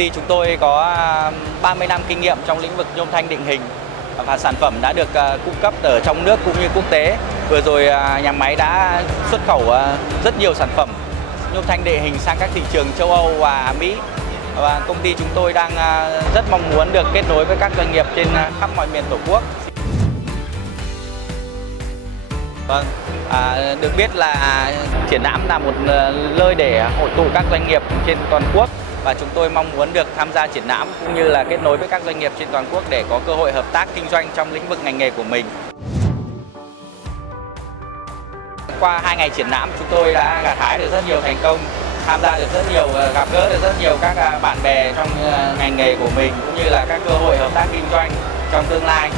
ty chúng tôi có 30 năm kinh nghiệm trong lĩnh vực nhôm thanh định hình và sản phẩm đã được cung cấp ở trong nước cũng như quốc tế. Vừa rồi nhà máy đã xuất khẩu rất nhiều sản phẩm nhôm thanh định hình sang các thị trường châu Âu và Mỹ. Và công ty chúng tôi đang rất mong muốn được kết nối với các doanh nghiệp trên khắp mọi miền Tổ quốc. Vâng, được biết là triển lãm là một nơi để hội tụ các doanh nghiệp trên toàn quốc và chúng tôi mong muốn được tham gia triển lãm cũng như là kết nối với các doanh nghiệp trên toàn quốc để có cơ hội hợp tác kinh doanh trong lĩnh vực ngành nghề của mình. Qua 2 ngày triển lãm chúng tôi đã gặt hái được rất nhiều thành công, tham gia được rất nhiều, gặp gỡ được rất nhiều các bạn bè trong ngành nghề của mình cũng như là các cơ hội hợp tác kinh doanh trong tương lai.